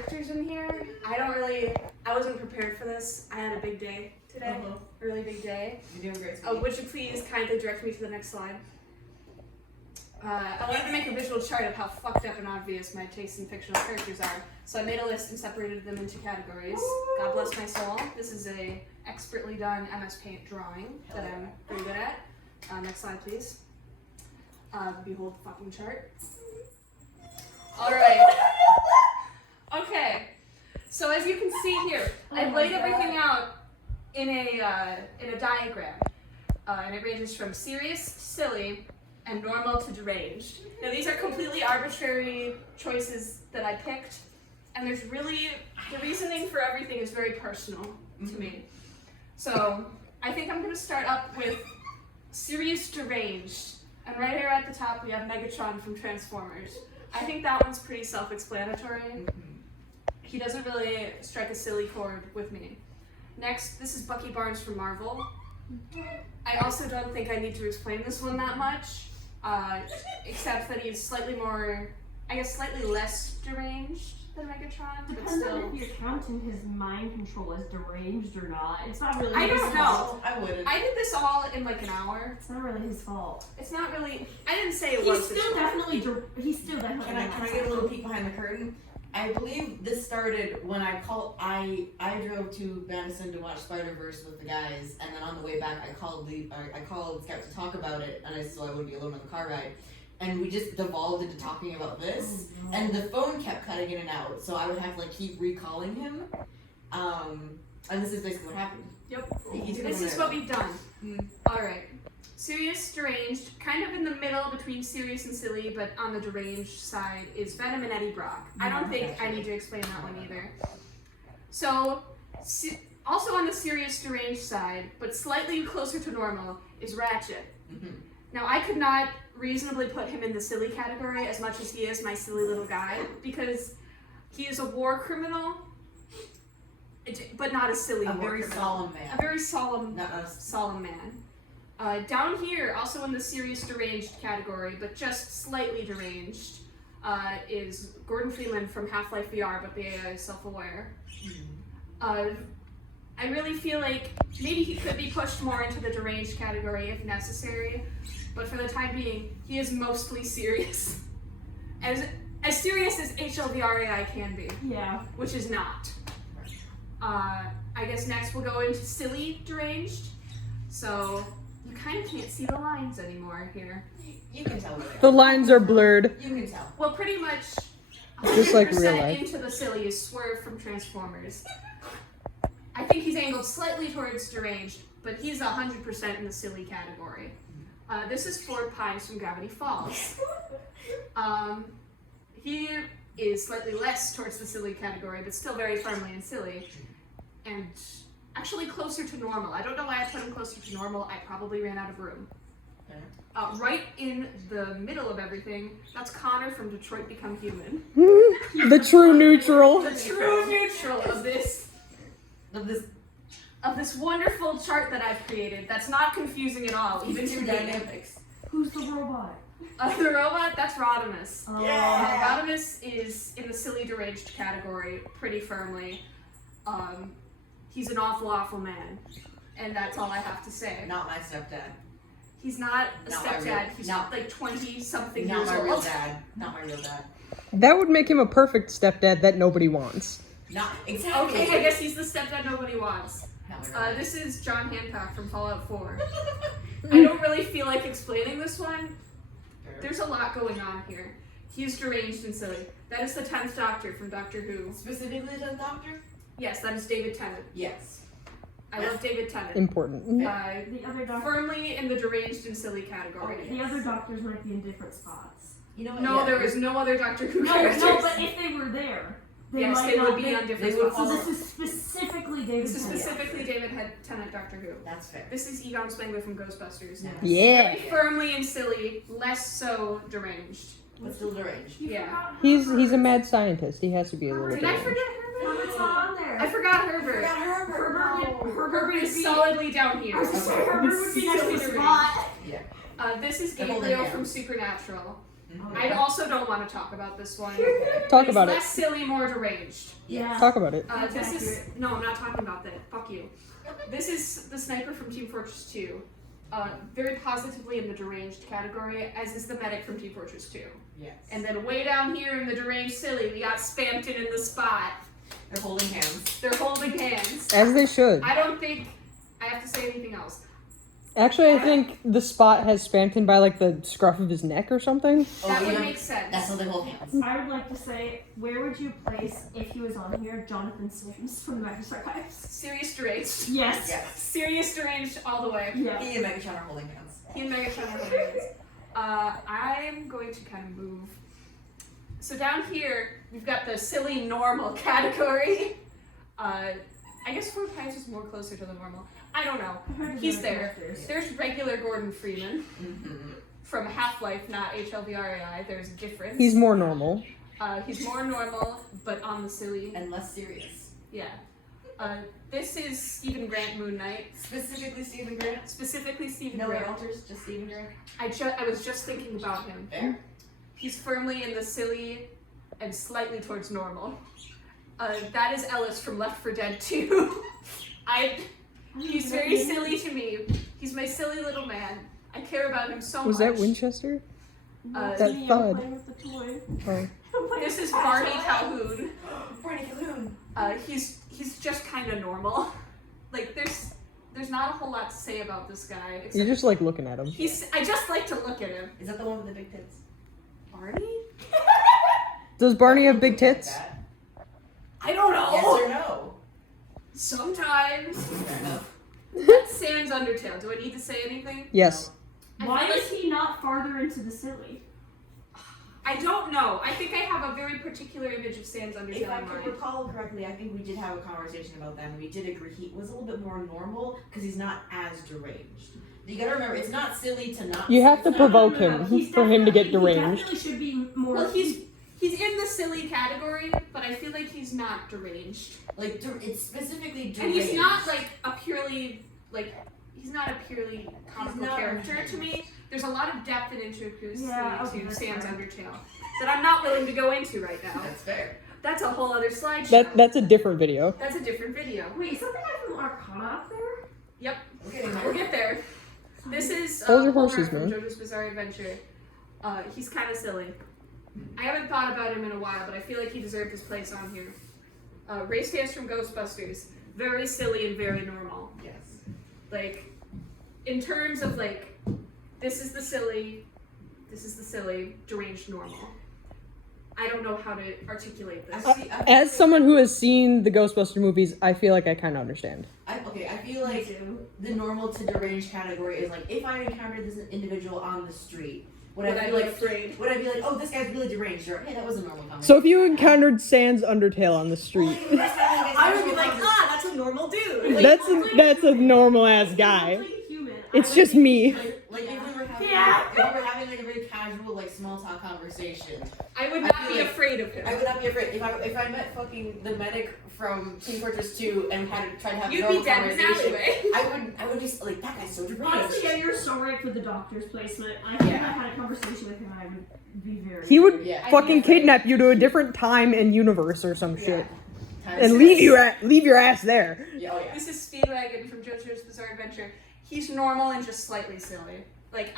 Characters in here. I wasn't prepared for this. I had a big day today. A really big day. You're doing great. Would you please kindly direct me to the next slide? I wanted to make a visual chart of how fucked up and obvious my tastes in fictional characters are. So I made a list and separated them into categories. God bless my soul. This is a expertly done MS Paint drawing that I'm pretty good at. Next slide, please. Behold the fucking chart. Alright. Okay. So as you can see here, I've laid everything out in a diagram. And it ranges from serious, silly, and normal to deranged. Now these are completely arbitrary choices that I picked, and there's really, the reasoning for everything is very personal to me. So I think I'm going to start up with serious deranged, and right here at the top we have Megatron from Transformers. I think that one's pretty self-explanatory. He doesn't really strike a silly chord with me. Next, this is Bucky Barnes from Marvel. I also don't think I need to explain this one that much. Except that he's slightly more, I guess slightly less deranged than Megatron. Depends on if you're counting his mind control as deranged or not. It's not really I his don't fault. know. I wouldn't. I did this all in like an hour. It's not really his fault. It's not really, I didn't say it was his fault. He's still definitely Can I get a little peek behind the curtain? I believe this started when I drove to Madison to watch Spider-Verse with the guys, and then on the way back I called Scout to talk about it, and so I wouldn't be alone on the car ride. And we just devolved into talking about this, and the phone kept cutting in and out, so I would have to like keep recalling him. And this is basically what happened. Yep. This is what we've done. Alright. Serious, deranged, kind of in the middle between serious and silly, but on the deranged side is Venom and Eddie Brock. I don't think I need to explain that one either. So, also on the serious, deranged side, but slightly closer to normal, is Ratchet. Now, I could not reasonably put him in the silly category as much as he is my silly little guy, because he is a war criminal, but not a silly war criminal. A very solemn man. A very solemn man. Down here, also in the serious deranged category, but just slightly deranged, is Gordon Freeman from Half-Life VR, but the AI is self-aware. I really feel like maybe he could be pushed more into the deranged category if necessary, but for the time being, he is mostly serious. As serious as HLVR AI can be. Yeah. Which is not. I guess next we'll go into silly deranged. So you kind of can't see the lines anymore here. You can tell. The lines are blurred. You can tell. Well, pretty much Just like real life. into the silly is Swerve from Transformers. I think he's angled slightly towards deranged, but he's 100% in the silly category. This is Ford Pines from Gravity Falls. He is slightly less towards the silly category, but still very firmly in silly. And actually closer to normal. I don't know why I put him closer to normal. I probably ran out of room. Right in the middle of everything, that's Connor from Detroit Become Human. The true neutral. The true neutral of this wonderful chart that I've created. That's not confusing at all, even to dynamics. Who's the robot? The robot, that's Rodimus. Oh. Yeah. Rodimus is in the silly deranged category pretty firmly. He's an awful man. And that's all I have to say. Not my stepdad. He's not a Not my stepdad. real- He's not- like 20-something Not years my old. real dad. Not my real dad. That would make him a perfect stepdad that nobody wants. Not exactly. Okay, I guess he's the stepdad nobody wants. Not my real dad. This is John Hancock from Fallout 4. I don't really feel like explaining this one. There's a lot going on here. He's deranged and silly. That is the 10th Doctor from Doctor Who. Specifically the doctor? Yes, that is David Tennant. Yes. I love David Tennant. Important. The other doctor. Firmly in the deranged and silly category. Oh, the other doctors might be in different spots. You know what? No, Yeah. there is no other Doctor Who No, characters. but if they were there, they Yes, might they not would be on different they would spots. So this is specifically David. This is Tennant. specifically David Tennant Doctor Who. That's fair. This is Egon Spengler from Ghostbusters. Yeah. Yeah. Very firmly and silly, less so deranged. But still deranged. You Yeah. forgot He's Herbert. a mad scientist. He has to be a little Did bit. I forget Herbert? Herbert's not on there. I forgot Herbert. Herbert is solidly down here. I was just saying, Herbert would be next to the Silly spot. Yeah. This is They're holding Gabriel hands. from Supernatural. I also don't want to talk about this one. Talk It's about it. less silly, more deranged. Yeah. Talk about it. That's This is accurate. no, I'm not talking about that. Fuck you. This is the sniper from Team Fortress 2. Very positively in the deranged category, as is the medic from Team Fortress 2. Yes. And then way down here in the deranged silly, we got Spampton in the spot. They're holding hands. They're holding hands. As they should. I don't think I have to say anything else. Actually, I think the spot has Spampton by like the scruff of his neck or something. That would yeah. make sense. That's how they hold hands. I would like to say, where would you place, if he was on here, Jonathan Sims from the Magus Archives? Serious deranged. Yes. Yes. Serious deranged all the way. Yeah. He and Megatron are holding hands. He and Megatron are holding hands. I'm going to kind of move. So down here, we've got the silly normal category. I guess 4 times is more closer to the normal. I don't know. He's there. There's regular Gordon Freeman from Half-Life, not HLVRAI. There's a difference. He's more normal. He's more normal, but on the silly. And less serious. Yeah. This is Stephen Grant Moon Knight. Specifically Stephen Grant. Specifically Stephen No Grant. alters, just Stephen Grant. I was just thinking about him. Fair. He's firmly in the silly and slightly towards normal. That is Ellis from Left 4 Dead 2. He's very silly to me. He's my silly little man. I care about him so Was much. that Winchester? That thud. Playing with the toy. Oh. This is Barney Calhoun. Barney Calhoun. He's just kind of normal. Like there's not a whole lot to say about this guy. You Except just like looking at him. I just like to look at him. Is that the one with the big tits? Barney? Does Barney have big tits? I don't know. Yes or no? Sometimes. Fair enough. That's Sans Undertale. Do I need to say anything? Yes. I Why feel is he not farther into the silly? I don't know. I think I have a very particular image of Sans If Undertale I in could mind. recall correctly, I think we did have a conversation about that, and we did agree he was a little bit more normal because he's not as deranged. You gotta remember, it's not silly to not. You have to it's not- provoke him He's for him to get definitely- deranged. He definitely should be more. Well, he's in the silly category, but I feel like he's not deranged. Like it's specifically deranged. And he's not like a purely he's not a purely comical not character deranged. to me. There's a lot of depth and intricacy Yeah, okay, to that's Sans fair. Undertale that I'm not willing to go into right now. That's fair. That's a whole other slideshow. That's a different video. That's a different video. Wait, is that the guy from Arcana up there? Yep, We're getting we'll there. get there. This is Hold your Homer horses, from man. JoJo's Bizarre Adventure. He's kind of silly. I haven't thought about him in a while, but I feel like he deserved his place on here. Race Dance from Ghostbusters. Very silly and very normal. Yes. Like, in terms of like, this is the silly, deranged normal. I don't know how to articulate this. As someone who has seen the Ghostbuster movies, I feel like I kind of understand. I feel like the normal to deranged category is like if I encountered this individual on the street, would I be like afraid? Would I be like, oh, this guy's really deranged, or hey, that was a normal comment? So if you encountered Sans Undertale on the street, I would be like, that's a normal dude. that's a normal ass guy. Like a human. It's just me. Like if we were having, Yeah. if we were having like a very casual like small talk conversation, I would I not feel be like- afraid of him. I would not be afraid. If I met fucking the medic from Team Fortress 2 and tried to have You'd a be normal dead in an conversation, alleyway. I would be like, that guy's so deranged. Honestly, yeah, you're so right for the doctor's placement. I think Yeah. if I had a conversation with him, I would be very. He would Yeah. fucking kidnap you to a different time and universe or some shit, Times and six. leave your ass there. Yeah, oh yeah. This is Speedwagon from JoJo's Bizarre Adventure. He's normal and just slightly silly. Like,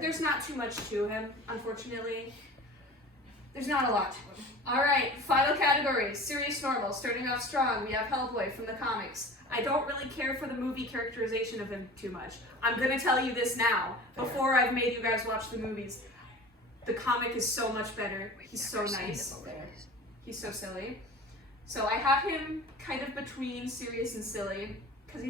there's not too much to him, unfortunately. There's not a lot to him. Alright, final category, serious normal. Starting off strong, we have Hellboy from the comics. I don't really care for the movie characterization of him too much. I'm gonna tell you this now, before I've made you guys watch the movies. The comic is so much better. He's so nice. He's so silly. So I have him kind of between serious and silly, because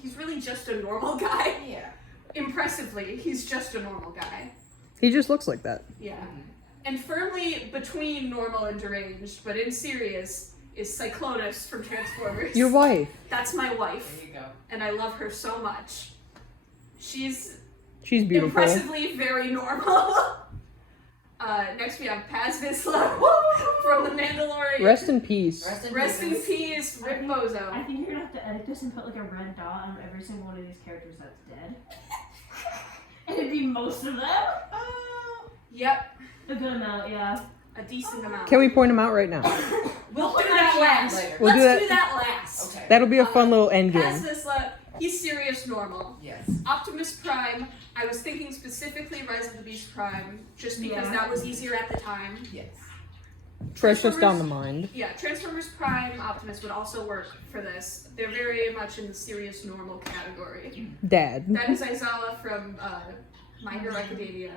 he's really just a normal guy. Yeah. Impressively, he's just a normal guy. He just looks like that. Yeah. And firmly between normal and deranged, but in serious, is Cyclonus from Transformers. Your wife. That's my wife, There you go. and I love her so much. She's She's beautiful. impressively very normal. Next we have Paz Vizsla from The Mandalorian. Rest in peace. Rest in peace, Rick Bozo. I think you're gonna have to edit this and put like a red dot on every single one of these characters that's dead. And it'd be most of them. Yep, A good amount, yeah. a decent amount. Can we point him out right now? We'll do that last. Later. We'll Let's do do that last. Okay. That'll be a fun little end Has game. this he's serious normal. Yes. Optimus Prime, I was thinking specifically Rise of the Beast Prime, just because Yeah. that was easier at the time. Yes. Freshest on the mind. Yeah, Transformers Prime Optimus would also work for this. They're very much in the serious normal category. Dad. That is Aizawa from My Hero Academia.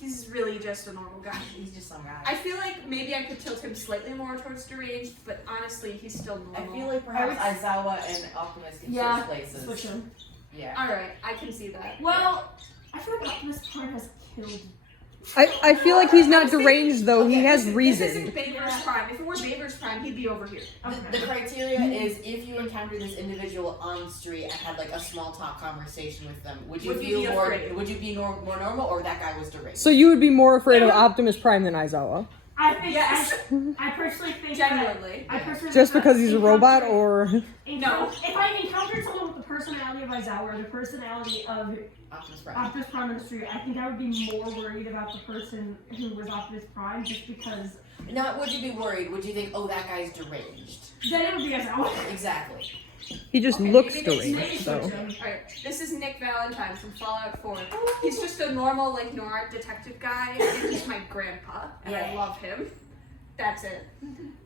He's really just a normal guy. He's just some guy. I feel like maybe I could tilt him slightly more towards deranged, but honestly, he's still I normal. feel like perhaps Aizawa and Optimus can switch places. Switch him. Yeah. Alright, I can see that. Well, I feel like Optimus Prime has killed. I feel like he's not Honestly, deranged though. He okay, has This reason. isn't Baver's Prime. If it were Baver's Prime, he'd be over here. The criteria is if you encounter this individual on the street and had like a small talk conversation with them, would you Would you feel be more? afraid? Would you be more normal, or that guy was deranged? So you would be more afraid of Optimus Prime than Aizawa? I think Yes. I personally think that Genuinely. I personally Just think that because he's a robot, or No. If I encountered someone with the personality of Aizawa or the personality of Optimus Prime. Optimus Prime in the street, I think I would be more worried about the person who was Optimus Prime just because Now, would you be worried? Would you think, oh, that guy's deranged? then it would be Aizawa. Exactly. he just Okay, looks maybe Maybe deranged. switch So him. Alright, this is Nick Valentine from Fallout 4. He's just a normal, like, noir detective guy, and he's my grandpa, and I Yeah. love him. That's it.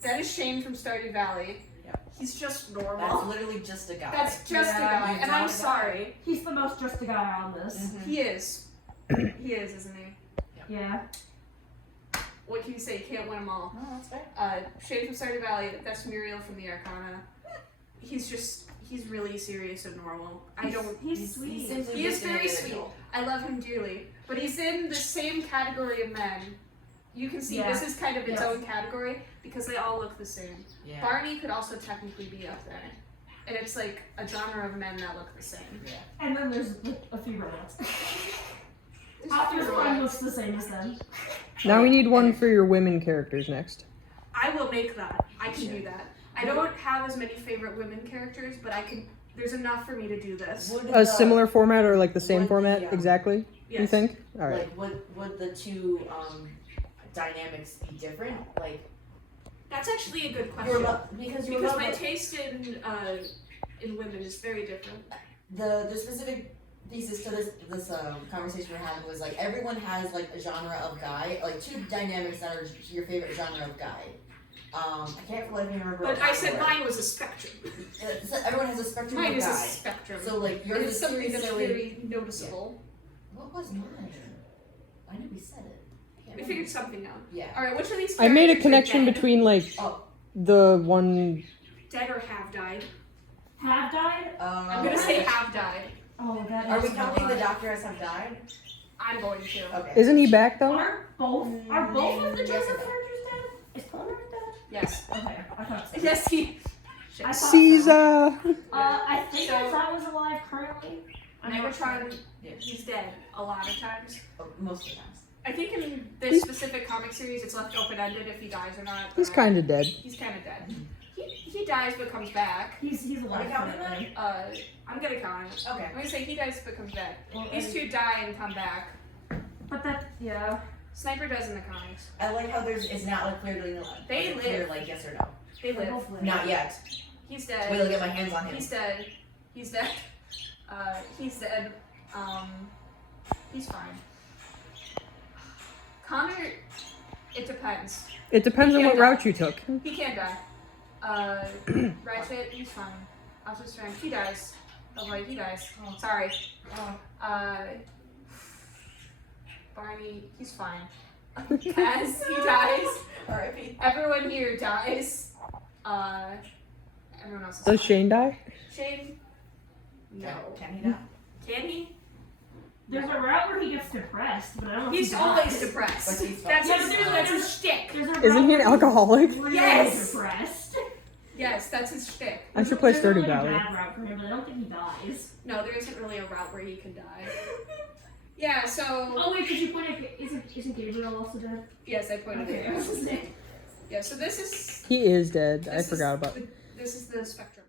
That is Shane from Stardew Valley. Yep. He's just That's normal. literally just a guy. That's just a Yeah, guy, he's and not I'm a guy. sorry. He's the most just a guy on this. Mhm. He is. He is, isn't he? Yeah. What can you say? You can't win them all. No, that's fair. Shane from Stardew Valley, that's Muriel from the Arcana. He's really serious and normal. I don't. He's sweet. He seems like He is just an very sweet. individual. I love him dearly. But he's in the same category of men. You can see Yeah. this is kind of its Yes. own category because they all look the same. Yeah. Barney could also technically be up there. And it's like a genre of men that look the same. Yeah. And then there's a few robots. There's Optimus few Prime robots. looks the same as them. now we need one for your women characters next. I will make that. I can do that. I don't have as many favorite women characters, but I can. There's enough for me to do this. Would A the- similar format or like the same would the, format exactly? You Yes. think? All right. Like, would the two dynamics be different? Like, That's actually a good your question. because your Because love my taste in women is very different. the specific thesis to this conversation we're having was like everyone has like a genre of guy, like two dynamics that are your favorite genre of guy. I can't for the life of me remember. But what I they said were. mine was a spectrum. So everyone has a spectrum Mine of is a guy. spectrum. So like And yours it's is something serious, that's silly. very noticeable. What was mine? I know we said it. I can't We remember. figured something out. Yeah. Alright, which of these I made a characters are connection dead? between like Oh. the one. Dead or have died? Have died? I'm gonna say have died. Oh, that Are is we so counting the hard. doctor as have died? I'm going to. Okay. Isn't he back though? Are both of the Yes, Joker I know. characters dead? Is Connor dead? Yes. Okay, I thought so. Yes, he. Shit. I thought Caesar. I think So- that was alive currently. I'm not sure. Megatron, Yeah. he's dead a lot of times. Oh, most of the times. I think in this specific comic series, it's left open-ended if he dies or not. He's but kind of dead. He's kind of dead. He dies but comes back. He's alive counting currently. I'm gonna count it. Okay. I'm gonna say he dies but comes back. Well, These two die and come back. But that, yeah. Sniper does in the comics. I like how it's not like clearly They clear, live. like yes or no. They They live. both live. Not yet. He's Wait dead. till I get my hands on him. He's dead. He's dead. He's dead. He's fine. Connor, it depends. It depends on Yeah, what no. route you took. He can't die. Ratchet, he's fine. Optimus Prime, he dies. Oh boy, he dies. Oh. Sorry. Oh. Barney, he's fine. Kaz, he dies. R.I.P. Everyone here dies. Everyone else is Does fine. Shane die? Shane? No. Can he not? Can he? There's a route where he gets depressed, but I don't know if He's he always dies. depressed. But he's fine. That's Yeah, his, but there's- that's his shtick. There's a Isn't route he an where alcoholic? he's really Yes. depressed. Yes, that's his shtick. I should play There's a Stardew really Valley. bad route for him, but I don't think he dies. No, there isn't really a route where he can die. Yeah, so Oh wait, could you point at isn't Gabriel also dead? yes, I pointed Okay, it I out. was just saying. Yeah, so this is He is dead. I this forgot is about. This is the spectrum.